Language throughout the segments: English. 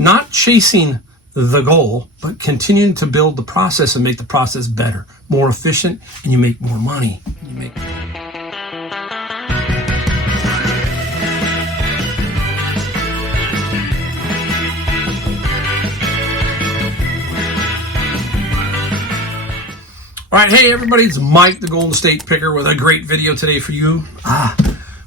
Not chasing the goal, but continuing to build the process and make the process better, more efficient, and you make more money. All right, hey everybody, it's Mike, the Golden State Picker, with a great video today for you.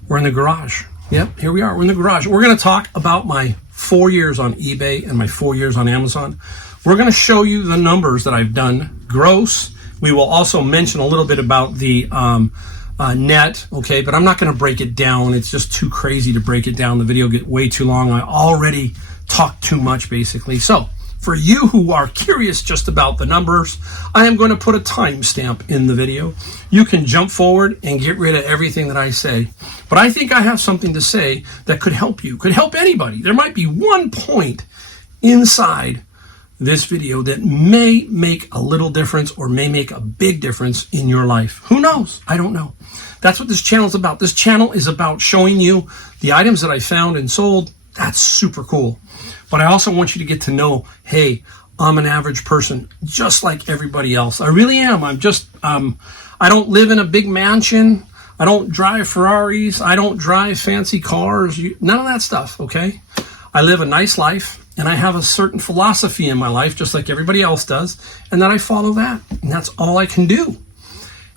We're in the garage. Yep, here we are, we're in the garage. We're gonna talk about my 4 years on eBay and my 4 years on Amazon. We're gonna show you the numbers that I've done, gross. We will also mention a little bit about the net, okay, but I'm not gonna break it down. It's just too crazy to break it down. The video get way too long. I already talked too much, basically. So, for you who are curious just about the numbers, I am going to put a timestamp in the video. You can jump forward and get rid of everything that I say. But I think I have something to say that could help you, could help anybody. There might be one point inside this video that may make a little difference or may make a big difference in your life. Who knows? I don't know. That's what this channel is about. This channel is about showing you the items that I found and sold. That's super cool. But I also want you to get to know, hey, I'm an average person just like everybody else. I really am. I'm just, I don't live in a big mansion. I don't drive Ferraris. I don't drive fancy cars. None of that stuff, okay? I live a nice life, and I have a certain philosophy in my life, just like everybody else does, and then I follow that, and that's all I can do.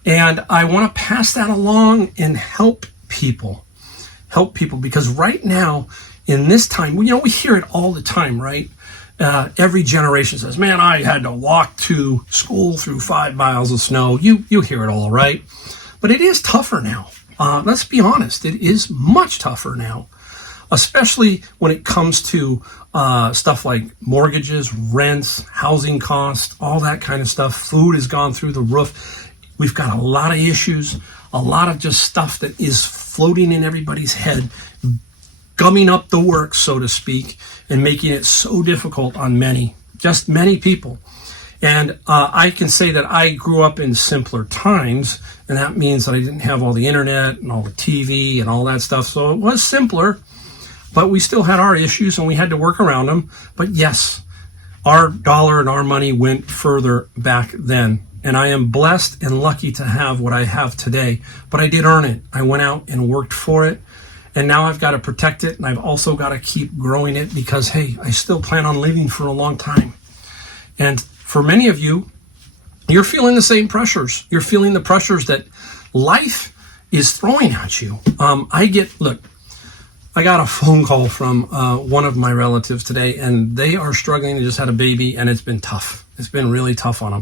And I want to pass that along and help people. Help people, because right now, in this time, we hear it all the time, right? Every generation says, man, I had to walk to school through 5 miles of snow. You hear it all, right? But it is tougher now. Let's be honest. It is much tougher now, especially when it comes to stuff like mortgages, rents, housing costs, all that kind of stuff. Food has gone through the roof. We've got a lot of issues, a lot of just stuff that is floating in everybody's head, gumming up the works, so to speak, and making it so difficult on many people. And I can say that I grew up in simpler times, and that means that I didn't have all the internet and all the TV and all that stuff, so it was simpler, but we still had our issues and we had to work around them. But yes, our dollar and our money went further back then, and I am blessed and lucky to have what I have today, but I did earn it. I went out and worked for it. And now I've got to protect it, and I've also got to keep growing it because, hey, I still plan on living for a long time. And for many of you, you're feeling the same pressures. You're feeling the pressures that life is throwing at you. I got a phone call from one of my relatives today, and they are struggling. They just had a baby, and it's been tough. It's been really tough on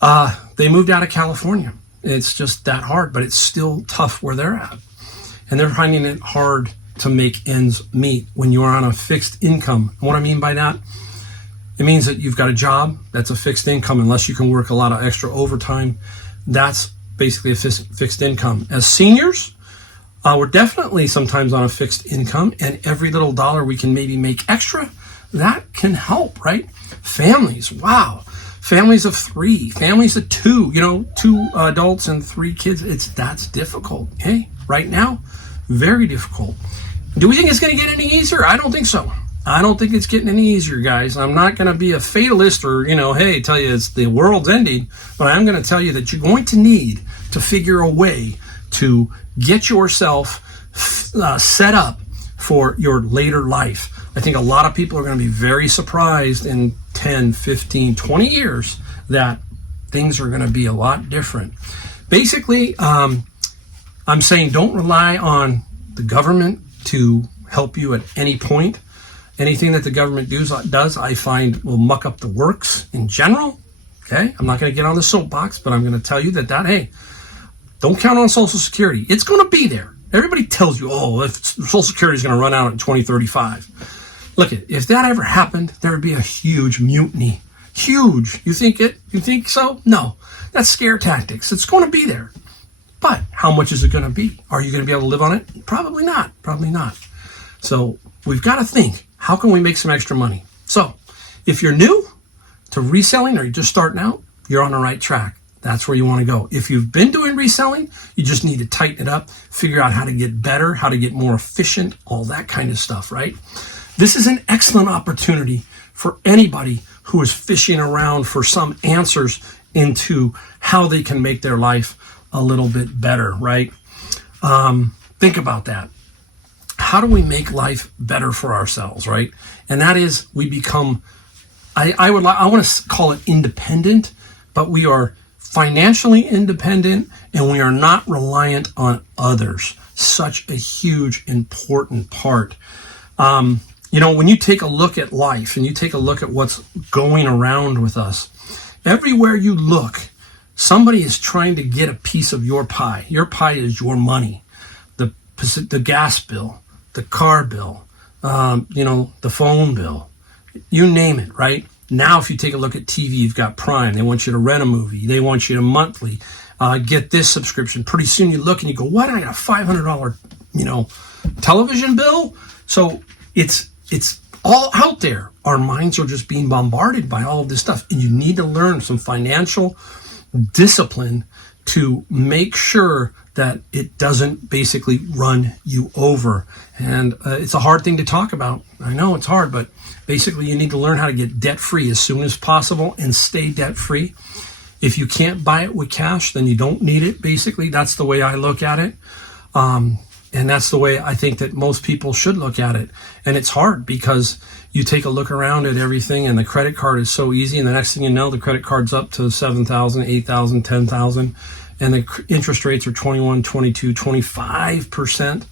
them. They moved out of California. It's just that hard, but it's still tough where they're at. And they're finding it hard to make ends meet when you are on a fixed income. And what I mean by that, it means that you've got a job that's a fixed income unless you can work a lot of extra overtime. That's basically a fixed income. As seniors, we're definitely sometimes on a fixed income, and every little dollar we can maybe make extra, that can help, right? Families, wow. Families of 3, families of 2, 2 adults and 3 kids, that's difficult, hey? Right now, very difficult. Do we think it's going to get any easier? I don't think so. I don't think it's getting any easier, guys. I'm not going to be a fatalist or, hey, tell you it's the world's ending, but I'm going to tell you that you're going to need to figure a way to get yourself set up for your later life. I think a lot of people are going to be very surprised in 10, 15, 20 years that things are going to be a lot different. Basically, I'm saying don't rely on the government to help you at any point. Anything that the government does, I find will muck up the works in general. Okay, I'm not going to get on the soapbox, but I'm going to tell you that hey, don't count on Social Security. It's going to be there. Everybody tells you, if Social Security is going to run out in 2035. Look, if that ever happened, there would be a huge mutiny. Huge. You think so? No. That's scare tactics. It's going to be there. But how much is it going to be? Are you going to be able to live on it? Probably not. Probably not. So we've got to think, how can we make some extra money? So if you're new to reselling or you're just starting out, you're on the right track. That's where you want to go. If you've been doing reselling, you just need to tighten it up, figure out how to get better, how to get more efficient, all that kind of stuff, right? This is an excellent opportunity for anybody who is fishing around for some answers into how they can make their life a little bit better, right? Think about that. How do we make life better for ourselves, right? And that is, we become, I want to call it independent, but we are financially independent and we are not reliant on others. Such a huge, important part. When you take a look at life and you take a look at what's going around with us, everywhere you look, somebody is trying to get a piece of your pie. Your pie is your money, the gas bill, the car bill, the phone bill, you name it, right? Now, if you take a look at TV, you've got Prime. They want you to rent a movie. They want you to monthly get this subscription. Pretty soon you look and you go, what? I got a $500, television bill? So it's all out there. Our minds are just being bombarded by all of this stuff. And you need to learn some financial discipline to make sure that it doesn't basically run you over. And it's a hard thing to talk about. I know it's hard, but basically you need to learn how to get debt-free as soon as possible and stay debt-free. If you can't buy it with cash, then you don't need it, basically. That's the way I look at it. And that's the way I think that most people should look at it. And it's hard because you take a look around at everything and the credit card is so easy. And the next thing you know, the credit card's up to $7,000, $8,000, $10,000. And the interest rates are 21, 22, 25%.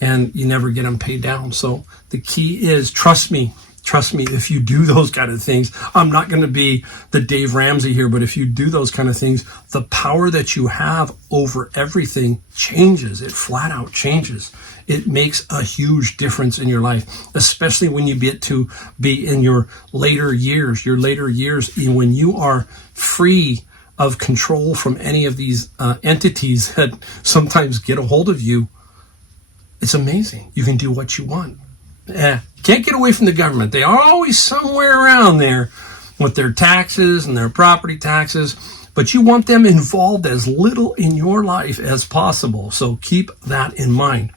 And you never get them paid down. So the key is, trust me, if you do those kind of things, I'm not going to be the Dave Ramsey here, but if you do those kind of things, the power that you have over everything changes. It flat out changes. It makes a huge difference in your life, especially when you get to be in your later years, when you are free of control from any of these entities that sometimes get a hold of you. It's amazing. You can do what you want. Can't get away from the government. They are always somewhere around there with their taxes and their property taxes, but you want them involved as little in your life as possible. So keep that in mind.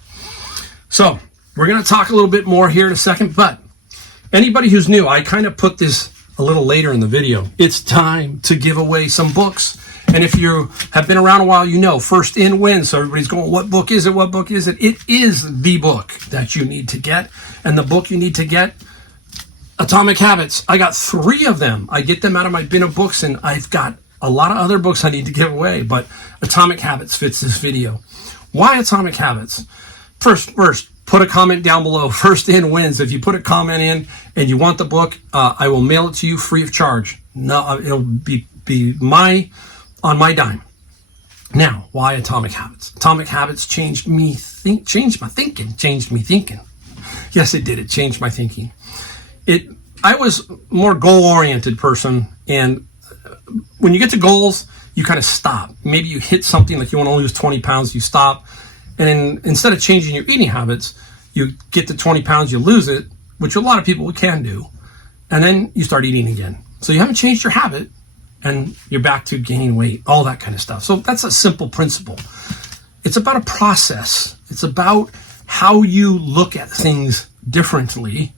So we're going to talk a little bit more here in a second, but anybody who's new, I kind of put this a little later in the video. It's time to give away some books. And if you have been around a while, you know, first in wins. So everybody's going, what book is it? What book is it? It is the book that you need to get. And the book you need to get, Atomic Habits. I got 3 of them. I get them out of my bin of books, and I've got a lot of other books I need to give away, but Atomic Habits fits this video. Why Atomic Habits? First, put a comment down below. First in wins. If you put a comment in and you want the book, I will mail it to you free of charge. No, it'll be on my dime. Now, why Atomic Habits? Atomic Habits changed me thinking. Yes, it did. It changed my thinking. I was a more goal-oriented person, and when you get to goals, you kind of stop. Maybe you hit something like you want to lose 20 pounds, you stop. And then instead of changing your eating habits, you get to 20 pounds, you lose it, which a lot of people can do. And then you start eating again. So you haven't changed your habit, and you're back to gaining weight, all that kind of stuff. So that's a simple principle. It's about a process. It's about how you look at things differently.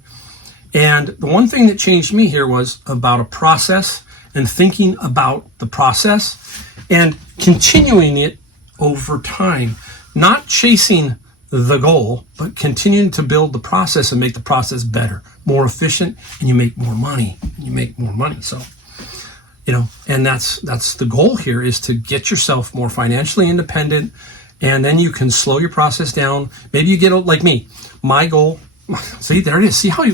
And the one thing that changed me here was about a process and thinking about the process and continuing it over time. Not chasing the goal, but continuing to build the process and make the process better, more efficient, and you make more money. So, and that's the goal here, is to get yourself more financially independent, and then you can slow your process down. Maybe you get like me. My goal, see, there it is. See how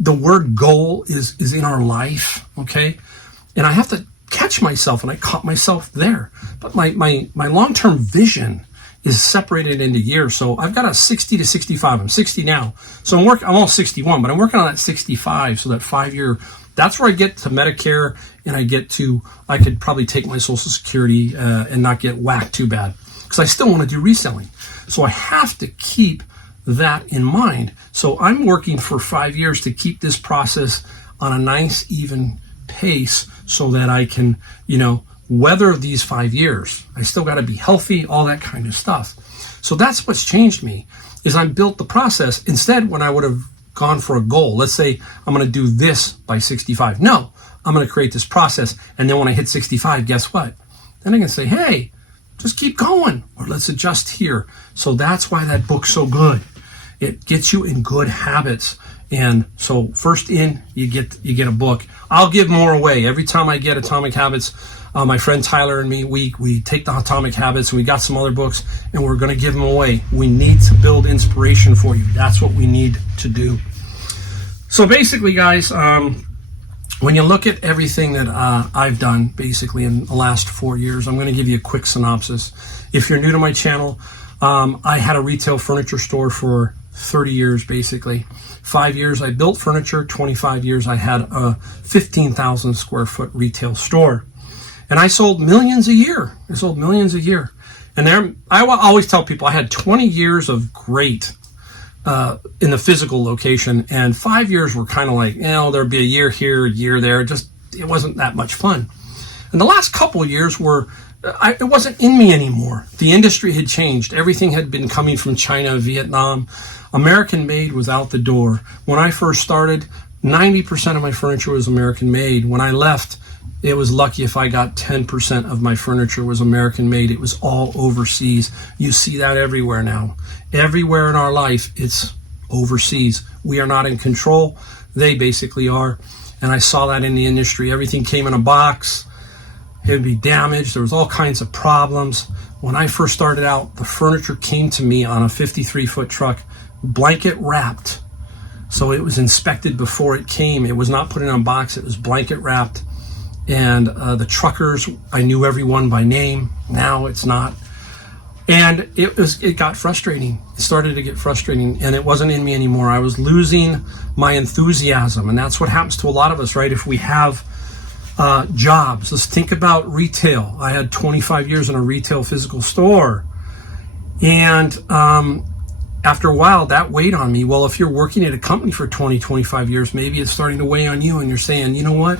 the word goal is in our life, okay? And I have to catch myself, and I caught myself there. But my long-term vision is separated into years. So I've got a 60 to 65. I'm 60 now. So I'm almost 61, but I'm working on that 65. So that 5-year, that's where I get to Medicare, and I could probably take my Social Security and not get whacked too bad, because I still want to do reselling. So I have to keep that in mind. So I'm working for 5 years to keep this process on a nice, even pace, so that I can, weather these 5 years. I still got to be healthy, all that kind of stuff. So that's what's changed me, is I built the process. Instead, when I would have gone for a goal, let's say I'm going to do this by 65. No, I'm going to create this process. And then when I hit 65, guess what? Then I can say, hey, just keep going, or let's adjust here. So that's why that book's so good. It gets you in good habits. And so first in, you get a book. I'll give more away. Every time I get Atomic Habits, my friend Tyler and me, we take the Atomic Habits, and we got some other books, and we're going to give them away. We need to build inspiration for you. That's what we need to do. So basically, guys, when you look at everything that I've done, basically, in the last 4 years, I'm going to give you a quick synopsis. If you're new to my channel, I had a retail furniture store for 30 years, basically. 5 years I built furniture, 25 years I had a 15,000 square foot retail store. And I sold millions a year. And there, I always tell people I had 20 years of great in the physical location, and 5 years were kind of like, there'd be a year here, a year there. Just, it wasn't that much fun. And the last couple of years were, it wasn't in me anymore. The industry had changed. Everything had been coming from China, Vietnam. American made was out the door. When I first started, 90% of my furniture was American made. When I left, it was lucky if I got 10% of my furniture was American made. It was all overseas. You see that everywhere now. Everywhere in our life, it's overseas. We are not in control. They basically are. And I saw that in the industry. Everything came in a box. It would be damaged. There was all kinds of problems. When I first started out, the furniture came to me on a 53-foot truck, blanket wrapped. So it was inspected before it came. It was not put in a box. It was blanket wrapped. And the truckers, I knew everyone by name. Now it's not. And it got frustrating. It started to get frustrating, and it wasn't in me anymore. I was losing my enthusiasm, and that's what happens to a lot of us, right? If we have jobs, let's think about retail. I had 25 years in a retail physical store, and after a while, that weighed on me. Well, if you're working at a company for 20, 25 years, maybe it's starting to weigh on you, and you're saying, you know what?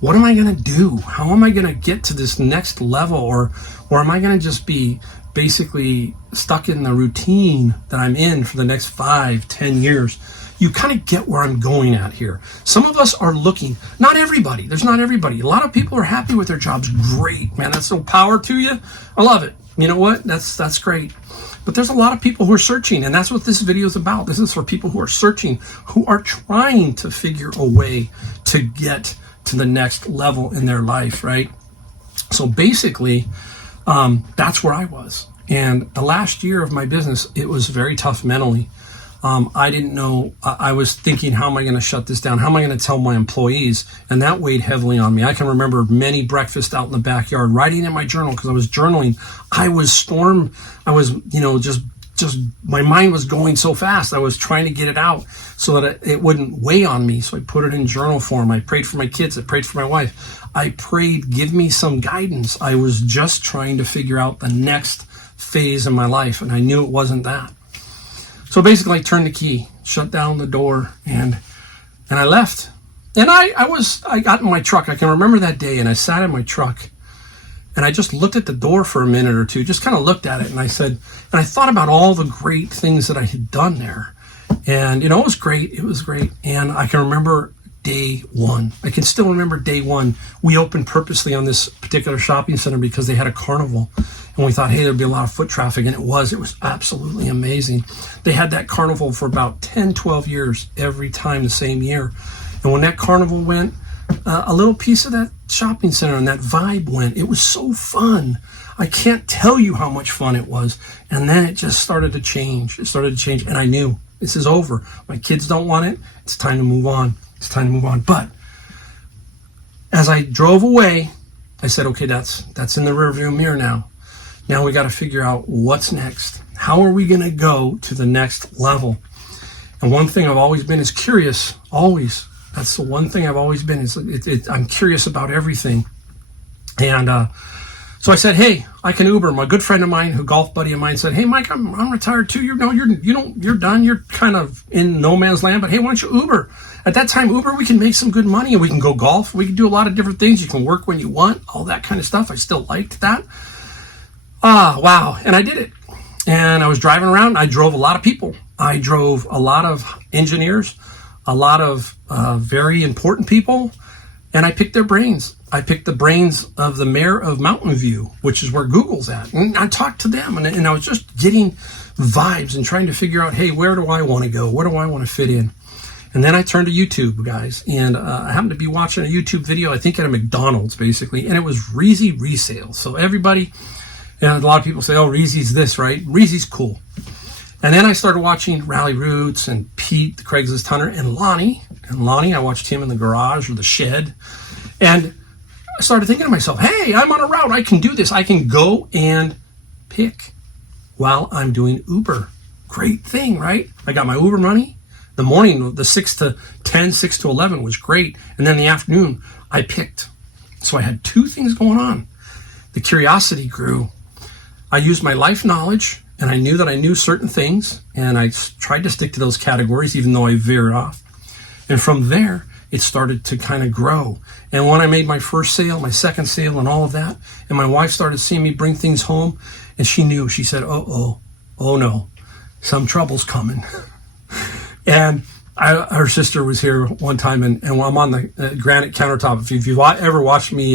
What am I going to do? How am I going to get to this next level? Or am I going to just be basically stuck in the routine that I'm in for the next 5, 10 years? You kind of get where I'm going at here. Some of us are looking, not everybody. There's not everybody. A lot of people are happy with their jobs. Great, man. That's no power to you. I love it. You know what? That's great. But there's a lot of people who are searching, and that's what this video is about. This is for people who are searching, who are trying to figure a way to get to the next level in their life, right? So basically, that's where I was. And the last year of my business, it was very tough mentally. I didn't know, I was thinking, how am I going to shut this down? How am I going to tell my employees? And that weighed heavily on me. I can remember many breakfasts out in the backyard, writing in my journal, because I was journaling. I was, just my mind was going so fast. I was trying to get it out so that it wouldn't weigh on me. So I put it in journal form. I prayed for my kids. I prayed for my wife. I prayed, give me some guidance. I was just trying to figure out the next phase in my life, and I knew it wasn't that. So basically, I turned the key, shut down the door, and I left. And I got in my truck. I can remember that day, and I sat in my truck, and I just looked at the door for a minute or two, just kind of looked at it, and I said, and I thought about all the great things that I had done there. And, it was great. It was great. And I can remember day one. I can still remember day one. We opened purposely on this particular shopping center because they had a carnival. And we thought, hey, there'd be a lot of foot traffic. And it was absolutely amazing. They had that carnival for about 10, 12 years, every time the same year. And when that carnival went, a little piece of that shopping center and that vibe went. It was so fun. I can't tell you how much fun it was. And then it just started to change. It started to change. And I knew, this is over. My kids don't want it. It's time to move on. It's time to move on. But as I drove away, I said, okay, that's in the rearview mirror now. Now we got to figure out what's next. How are we going to go to the next level? And one thing I've always been is curious. Always. That's the one thing I've always been. I'm curious about everything. And so I said, hey, I can Uber. My good friend of mine, who golf buddy of mine, said, hey, Mike, I'm retired too. You're done. You're kind of in no man's land. But hey, why don't you Uber? At that time, Uber, we can make some good money, and we can go golf. We can do a lot of different things. You can work when you want, all that kind of stuff. I still liked that. Wow. And I did it. And I was driving around. I drove a lot of people. I drove a lot of engineers, a lot of very important people, and I picked their brains. I picked the brains of the mayor of Mountain View, which is where Google's at. And I talked to them, and I was just getting vibes and trying to figure out, hey, where do I want to go? Where do I want to fit in? And then I turned to YouTube, guys, and I happened to be watching a YouTube video, I think at a McDonald's, basically, and it was Reezy resale. So everybody, a lot of people say, oh, Reezy's this, right? Reezy's cool. And then I started watching Rally Roots and Pete, the Craigslist Hunter, and Lonnie. And Lonnie, I watched him in the garage or the shed. And I started thinking to myself, hey, I'm on a route. I can do this. I can go and pick while I'm doing Uber. Great thing, right? I got my Uber money. The morning, the 6 to 10, 6 to 11 was great. And then the afternoon, I picked. So I had two things going on. The curiosity grew. I used my life knowledge, and I knew that I knew certain things, and I tried to stick to those categories, even though I veered off. And from there, it started to kind of grow. And when I made my first sale, my second sale, and all of that, and my wife started seeing me bring things home, and she knew. She said, oh no, some trouble's coming. And her sister was here one time, and when I'm on the granite countertop, if you've ever watched me,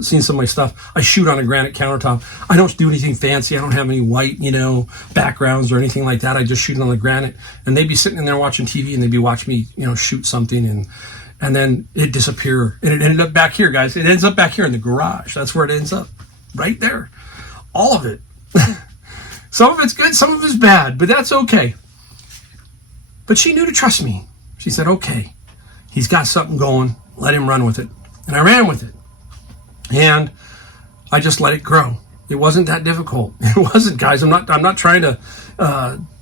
seen some of my stuff, I shoot on a granite countertop. I don't do anything fancy. I don't have any white, backgrounds or anything like that. I just shoot on the granite, and they'd be sitting in there watching TV, and they'd be watching me, shoot something, and then it disappear. And it ended up back here, guys. It ends up back here in the garage. That's where it ends up, right there. All of it. Some of it's good, some of it's bad, but that's okay. But she knew to trust me. She said, okay, he's got something going. Let him run with it. And I ran with it. And I just let it grow. It wasn't that difficult. It wasn't, guys. I'm not trying to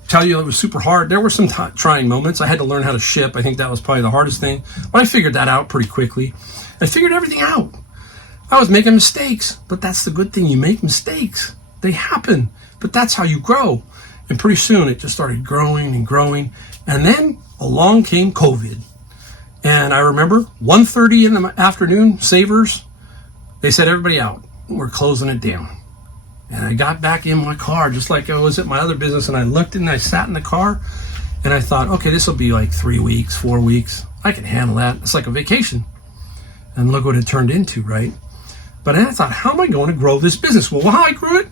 tell you it was super hard. There were some trying moments. I had to learn how to ship. I think that was probably the hardest thing. But I figured that out pretty quickly. I figured everything out. I was making mistakes. But that's the good thing. You make mistakes. They happen. But that's how you grow. And pretty soon it just started growing and growing. And then along came COVID. And I remember 1:30 in the afternoon, Savers, they said, everybody out. We're closing it down. And I got back in my car just like I was at my other business. And I looked and I sat in the car and I thought, okay, this will be like 3 weeks, 4 weeks. I can handle that. It's like a vacation. And look what it turned into, right? But then I thought, how am I going to grow this business? Well, how I grew it?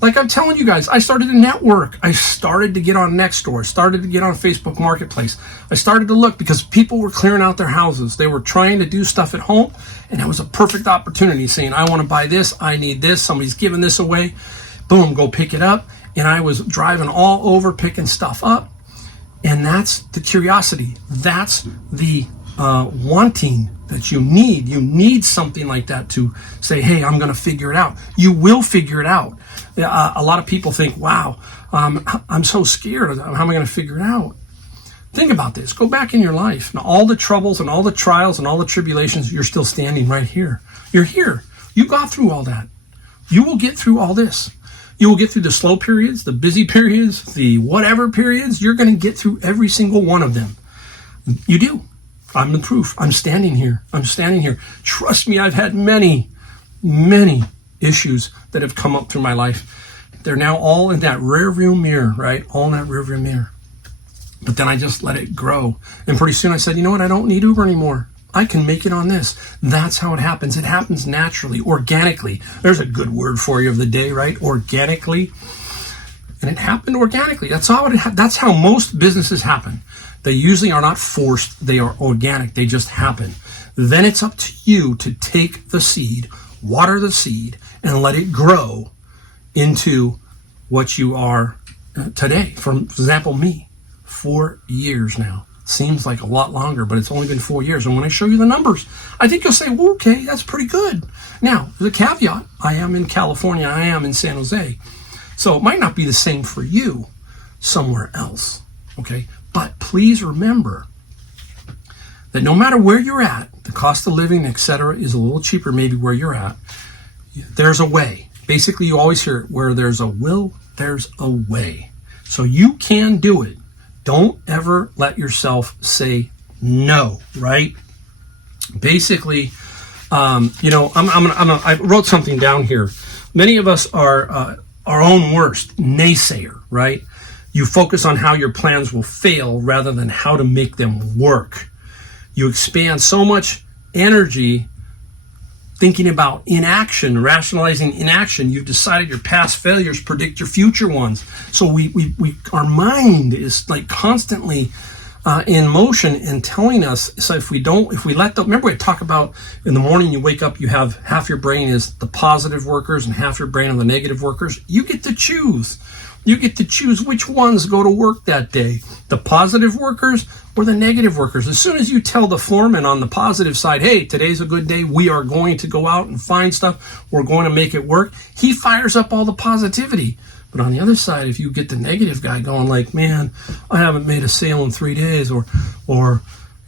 Like I'm telling you guys, I started to network. I started to get on Nextdoor, started to get on Facebook Marketplace. I started to look because people were clearing out their houses. They were trying to do stuff at home, and it was a perfect opportunity saying, I want to buy this, I need this, somebody's giving this away. Boom, go pick it up. And I was driving all over picking stuff up. And that's the curiosity. That's the wanting that you need. You need something like that to say, hey, I'm going to figure it out. You will figure it out. A lot of people think, wow, I'm so scared. How am I going to figure it out? Think about this. Go back in your life. Now, all the troubles and all the trials and all the tribulations, you're still standing right here. You're here. You got through all that. You will get through all this. You will get through the slow periods, the busy periods, the whatever periods. You're going to get through every single one of them. You do. I'm the proof. I'm standing here. I'm standing here. Trust me, I've had many, many issues that have come up through my life. They're now all in that rearview mirror, right? All in that rearview mirror. But then I just let it grow. And pretty soon I said, you know what? I don't need Uber anymore. I can make it on this. That's how it happens. It happens naturally, organically. There's a good word for you of the day, right? Organically. And it happened organically. That's how most businesses happen. They usually are not forced. They are organic. They just happen. Then it's up to you to take the seed, water the seed, and let it grow into what you are today. For example, me, 4 years now. Seems like a lot longer, but it's only been 4 years. And when I show you the numbers, I think you'll say, well, okay, that's pretty good. Now, the caveat, I am in California, I am in San Jose. So it might not be the same for you somewhere else, okay? But please remember that no matter where you're at, the cost of living, etc., is a little cheaper maybe where you're at. There's a way. Basically, you always hear it, where there's a will, there's a way. So you can do it. Don't ever let yourself say no, right? Basically, I wrote something down here. Many of us are our own worst naysayer, right? You focus on how your plans will fail rather than how to make them work. You expand so much energy thinking about inaction, rationalizing inaction. You've decided your past failures predict your future ones. So our mind is like constantly in motion and telling us. So remember we talk about in the morning you wake up, you have half your brain is the positive workers and half your brain are the negative workers. You get to choose. You get to choose which ones go to work that day, the positive workers or the negative workers. As soon as you tell the foreman on the positive side, hey, today's a good day, we are going to go out and find stuff, we're going to make it work, he fires up all the positivity. But on the other side, if you get the negative guy going like, man, I haven't made a sale in 3 days, or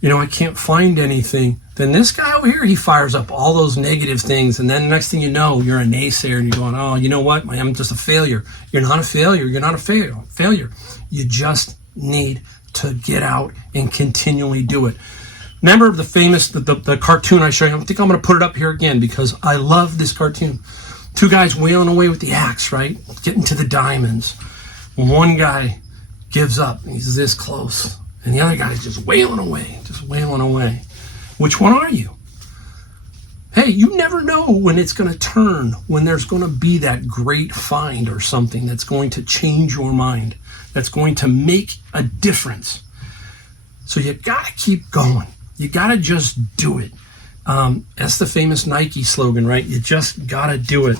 I can't find anything, then this guy over here, he fires up all those negative things. And then the next thing you know, you're a naysayer and you're going, oh, you know what? I'm just a failure. You're not a failure. You're not a failure. You just need to get out and continually do it. Remember the famous, the cartoon I show you? I think I'm going to put it up here again because I love this cartoon. 2 guys wailing away with the axe, right? Getting to the diamonds. One guy gives up and he's this close. And the other guy's just wailing away. Which one are you? Hey, you never know when it's going to turn, when there's going to be that great find or something that's going to change your mind, that's going to make a difference. So you got to keep going. You got to just do it. That's the famous Nike slogan, right? You just got to do it.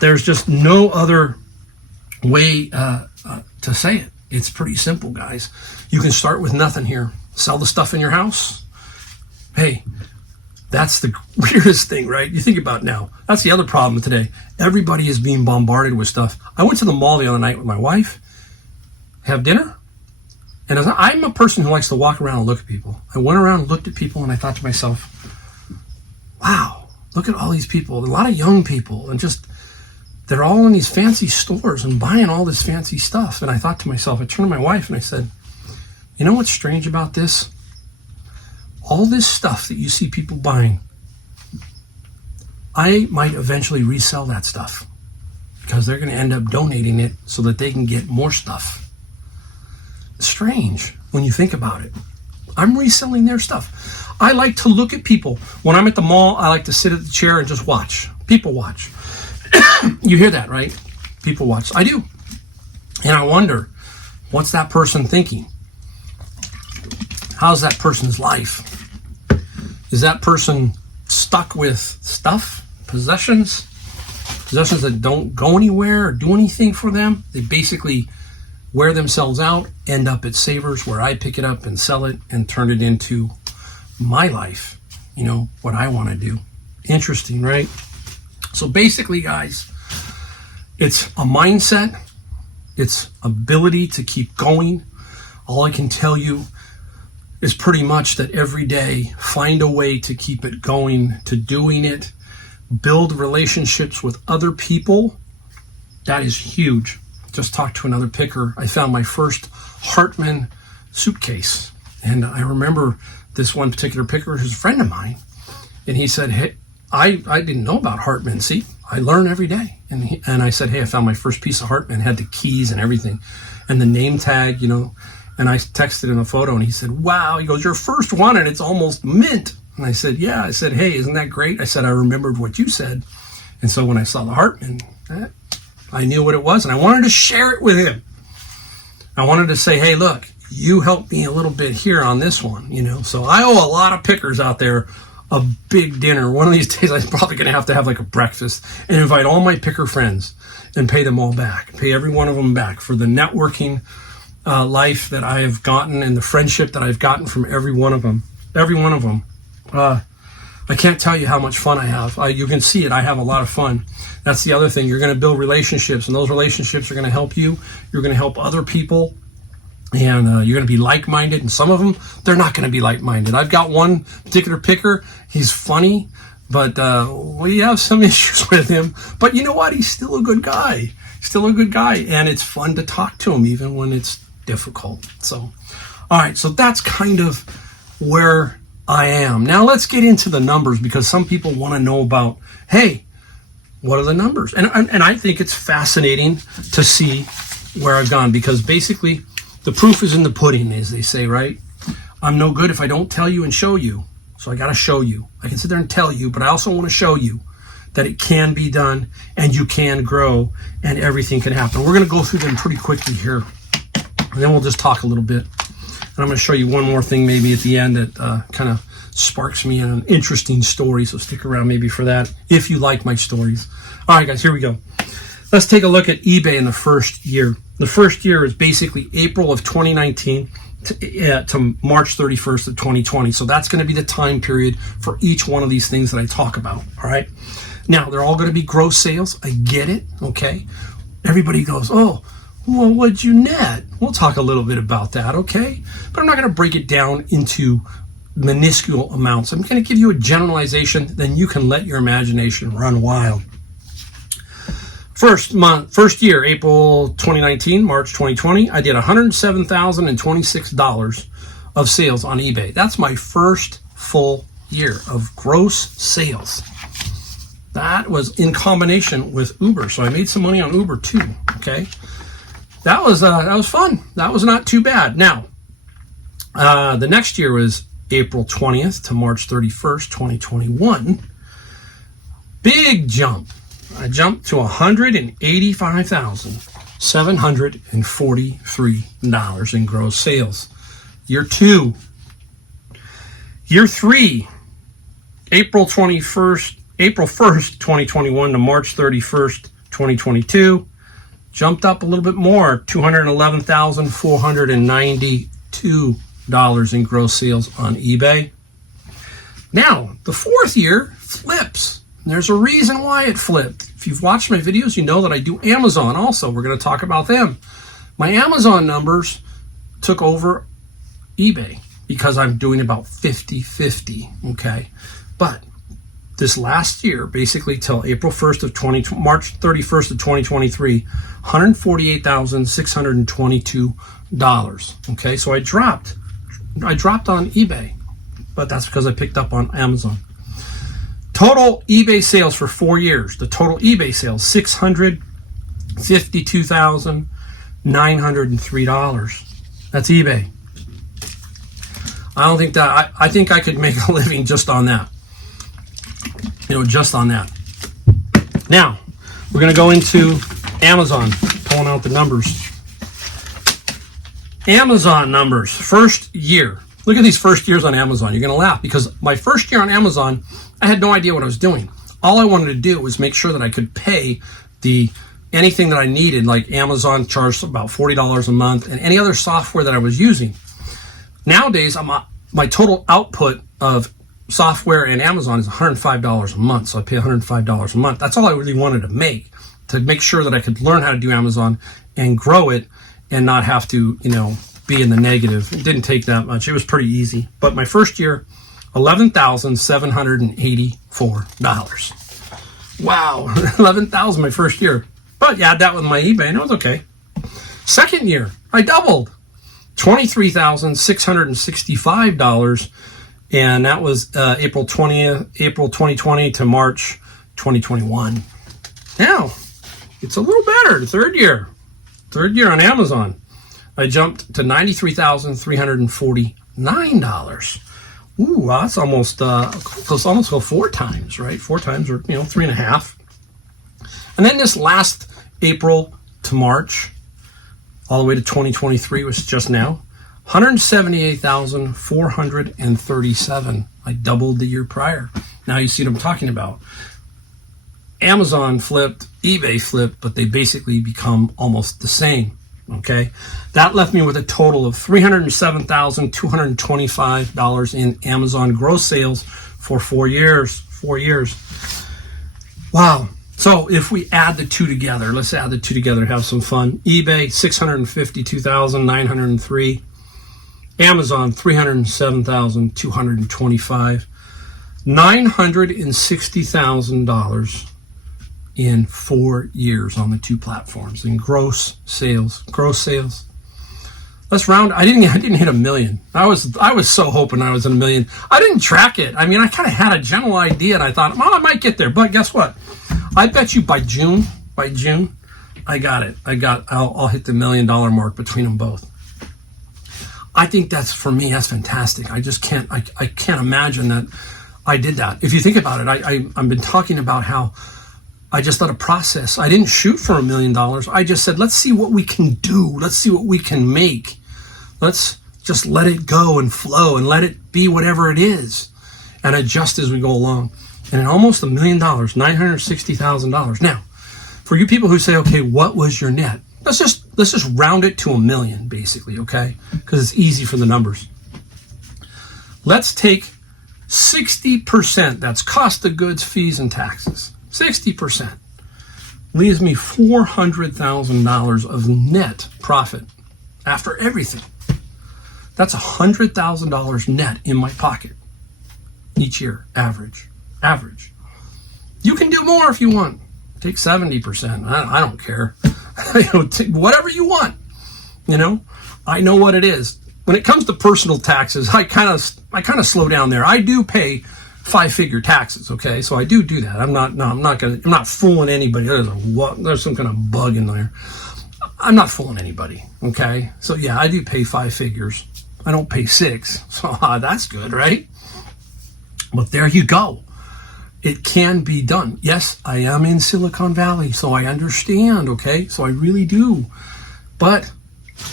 There's just no other way to say it. It's pretty simple, guys. You can start with nothing here. Sell the stuff in your house. Hey, that's the weirdest thing, right? You think about it now. That's the other problem today. Everybody is being bombarded with stuff. I went to the mall the other night with my wife, have dinner, and I'm a person who likes to walk around and look at people. I went around and looked at people, and I thought to myself, wow, look at all these people. A lot of young people, and just they're all in these fancy stores and buying all this fancy stuff. And I thought to myself, I turned to my wife and I said, you know what's strange about this? All this stuff that you see people buying, I might eventually resell that stuff because they're going to end up donating it so that they can get more stuff. It's strange when you think about it. I'm reselling their stuff. I like to look at people. When I'm at the mall, I like to sit at the chair and just watch. People watch. You hear that, right? People watch. I do. And I wonder, what's that person thinking? How's that person's life? Is that person stuck with stuff, possessions that don't go anywhere or do anything for them? They basically wear themselves out, end up at Savers where I pick it up and sell it and turn it into my life, what I want to do. Interesting, right? So basically, guys, it's a mindset. It's ability to keep going. All I can tell you is pretty much that every day, find a way to keep it going, to doing it. Build relationships with other people. That is huge. Just talked to another picker. I found my first Hartman suitcase. And I remember this one particular picker who's a friend of mine. And he said, hey, I didn't know about Hartman. See, I learn every day. And I said, hey, I found my first piece of Hartman, had the keys and everything, and the name tag, and I texted him a photo, and he said, wow, he goes, your first one, and it's almost mint. And I said, yeah. I said, hey, isn't that great? I said, I remembered what you said. And so when I saw the Hartman, I knew what it was, and I wanted to share it with him. I wanted to say, hey, look, you helped me a little bit here on this one, So I owe a lot of pickers out there a big dinner. One of these days, I'm probably going to have like a breakfast and invite all my picker friends and pay them all back, pay every one of them back for the networking life that I have gotten and the friendship that I've gotten from every one of them. I can't tell you how much fun I have. You can see it. I have a lot of fun. That's the other thing. You're going to build relationships, and those relationships are going to help you. You're going to help other people. And you're going to be like-minded, and some of them, they're not going to be like-minded. I've got one particular picker. He's funny, but we have some issues with him. But you know what? He's still a good guy. And it's fun to talk to him, even when it's difficult. So, all right, so that's kind of where I am. Now let's get into the numbers, because some people want to know about, hey, what are the numbers? And I think it's fascinating to see where I've gone, because basically the proof is in the pudding, as they say, right? I'm no good if I don't tell you and show you. So I got to show you. I can sit there and tell you, but I also want to show you that it can be done and you can grow and everything can happen. We're going to go through them pretty quickly here, and then we'll just talk a little bit. And I'm going to show you one more thing maybe at the end that kind of sparks me an interesting story. So stick around maybe for that if you like my stories. All right, guys, here we go. Let's take a look at eBay in the first year. The first year is basically April of 2019 to March 31st of 2020. So that's going to be the time period for each one of these things that I talk about. All right. Now, they're all going to be gross sales. I get it. Okay. Everybody goes, oh, well, what'd you net? We'll talk a little bit about that. Okay. But I'm not going to break it down into minuscule amounts. I'm going to give you a generalization. Then you can let your imagination run wild. First year, April 2019, March 2020, I did $107,026 of sales on eBay. That's my first full year of gross sales. That was in combination with Uber, so I made some money on Uber too. Okay, that was fun. That was not too bad. Now, the next year was April 20th to March 31st, 2021. Big jump. I jumped to $185,743 in gross sales. Year 2. Year 3, April 1st, 2021 to March 31st, 2022. Jumped up a little bit more, $211,492 in gross sales on eBay. Now, the fourth year flips. There's a reason why it flipped. If you've watched my videos, you know that I do Amazon also. We're going to talk about them. My Amazon numbers took over eBay because I'm doing about 50-50, okay? But this last year, basically till April 1st of March 31st of 2023, $148,622, okay? So I dropped on eBay, but that's because I picked up on Amazon. Total eBay sales for 4 years. The total eBay sales, $652,903. That's eBay. I think I could make a living just on that. Just on that. Now, we're going to go into Amazon, pulling out the numbers. Amazon numbers, first year. Look at these first years on Amazon. You're going to laugh because my first year on Amazon, I had no idea what I was doing. All I wanted to do was make sure that I could pay anything that I needed, like Amazon charged about $40 a month and any other software that I was using. Nowadays, my total output of software and Amazon is $105 a month. So I pay $105 a month. That's all I really wanted to make sure that I could learn how to do Amazon and grow it and not have to, be in the negative. It didn't take that much. It was pretty easy. But my first year, $11,784. Wow, $11,000 my first year. But yeah, that was my eBay, and it was okay. Second year, I doubled, $23,665, and that was April 2020 to March 2021. Now, it's a little better. Third year on Amazon, I jumped to $93,349. Ooh, that's almost go 4 times, right? 4 times, or 3.5. And then this last April to March, all the way to 2023, was just now, $178,437. I doubled the year prior. Now you see what I'm talking about. Amazon flipped, eBay flipped, but they basically become almost the same. Okay, that left me with a total of $307,225 in Amazon gross sales for 4 years. 4 years. Wow. So if we add the two together, let's add the two together, have some fun. eBay, $652,903. Amazon, $307,225. $960,000 in 4 years on the two platforms in gross sales. Let's round. I didn't hit 1 million. I was so hoping I was in 1 million. I didn't track it. I mean, I kind of had a general idea, and I thought, well, I might get there. But guess what? I bet you by June, I got it. I'll hit the $1 million mark between them both. I think that's, for me, that's fantastic. I just can't, I can't imagine that I did that. If you think about it, I've been talking about how I just let it process. I didn't shoot for $1 million. I just said, let's see what we can do. Let's see what we can make. Let's just let it go and flow and let it be whatever it is and adjust as we go along. And in almost $1 million, $960,000. Now, for you people who say, okay, what was your net? Let's just round it to $1 million, basically, okay? Because it's easy for the numbers. Let's take 60%. That's cost of goods, fees, and taxes. 60% leaves me $400,000 of net profit after everything. That's $100,000 net in my pocket each year, average. You can do more if you want. Take 70%. I don't care. Take whatever you want. I know what it is. When it comes to personal taxes, I kind of slow down there. I do pay 5-figure taxes, okay? So I do that. I'm not fooling anybody. There's some kind of bug in there. I'm not fooling anybody, okay? So yeah, I do pay 5 figures. I don't pay 6. So that's good, right? But there you go. It can be done. Yes, I am in Silicon Valley, so I understand, okay? So I really do. But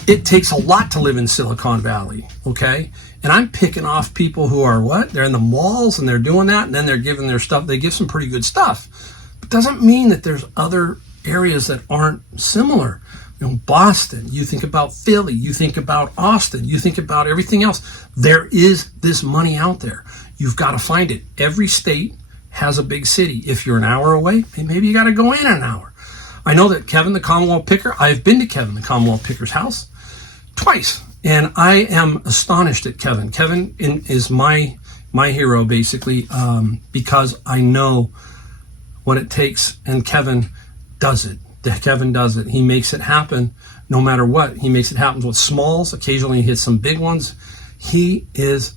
it takes a lot to live in Silicon Valley, okay? And I'm picking off people who are what? They're in the malls and they're doing that, and then they're giving their stuff. They give some pretty good stuff. But doesn't mean that there's other areas that aren't similar. Boston, you think about Philly, you think about Austin, you think about everything else. There is this money out there. You've got to find it. Every state has a big city. If you're an hour away, maybe you got to go in an hour. I know that Kevin the Commonwealth Picker, I've been to Kevin the Commonwealth Picker's house twice, and I am astonished at Kevin. Kevin is my hero, basically, because I know what it takes, and Kevin does it. Kevin does it. He makes it happen no matter what. He makes it happen with smalls. Occasionally he hits some big ones. He is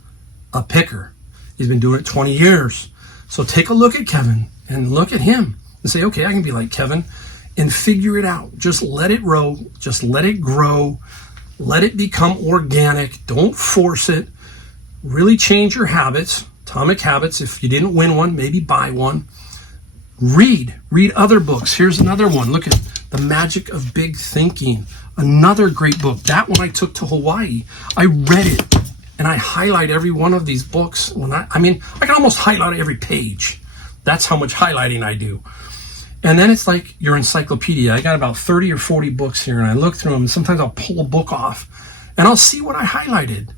a picker. He's been doing it 20 years. So take a look at Kevin and look at him and say, okay, I can be like Kevin, and figure it out. Just let it roll. Just let it grow. Let it become organic. Don't force it. Really change your habits, atomic habits. If you didn't win one, maybe buy one. Read other books. Here's another one. Look at The Magic of Big Thinking. Another great book. That one I took to Hawaii. I read it and I highlight every one of these books. I can almost highlight every page. That's how much highlighting I do. And then it's like your encyclopedia. I got about 30 or 40 books here, and I look through them, and sometimes I'll pull a book off and I'll see what I highlighted,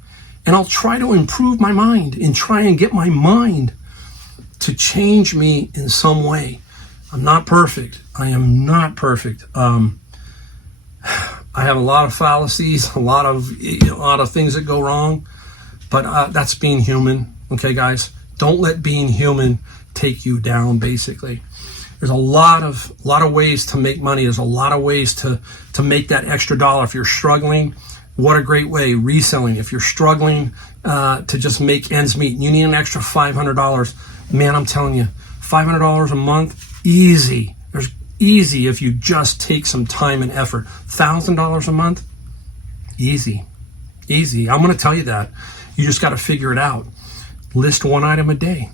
and I'll try to improve my mind and try and get my mind to change me in some way. I'm not perfect. I am not perfect. I have a lot of fallacies, a lot of things that go wrong, but that's being human. Okay, guys, don't let being human take you down. Basically, there's a lot of ways to make money. There's a lot of ways to make that extra dollar. If you're struggling, what a great way, reselling. If you're struggling to just make ends meet, and you need an extra $500. Man, I'm telling you, $500 a month, easy. There's easy if you just take some time and effort. $1,000 a month, easy. I'm going to tell you that. You just got to figure it out. List 1 item a day.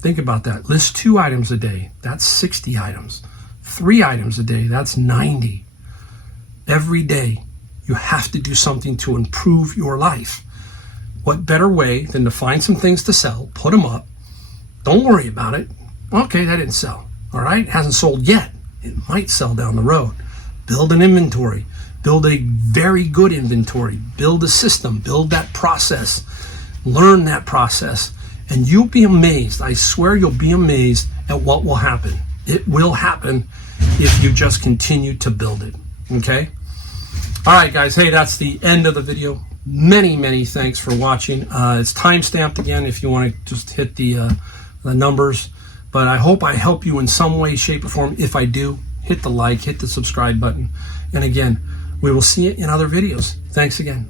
Think about that. List 2 items a day. That's 60 items. 3 items a day. That's 90. Every day, you have to do something to improve your life. What better way than to find some things to sell, put them up. Don't worry about it. Okay, that didn't sell. All right, it hasn't sold yet. It might sell down the road. Build an inventory. Build a very good inventory. Build a system. Build that process. Learn that process. And you'll be amazed. I swear you'll be amazed at what will happen. It will happen if you just continue to build it. Okay? All right, guys. Hey, that's the end of the video. Many thanks for watching. It's time-stamped again if you want to just hit the numbers. But I hope I help you in some way, shape, or form. If I do, hit the like, hit the subscribe button. And again, we will see you in other videos. Thanks again.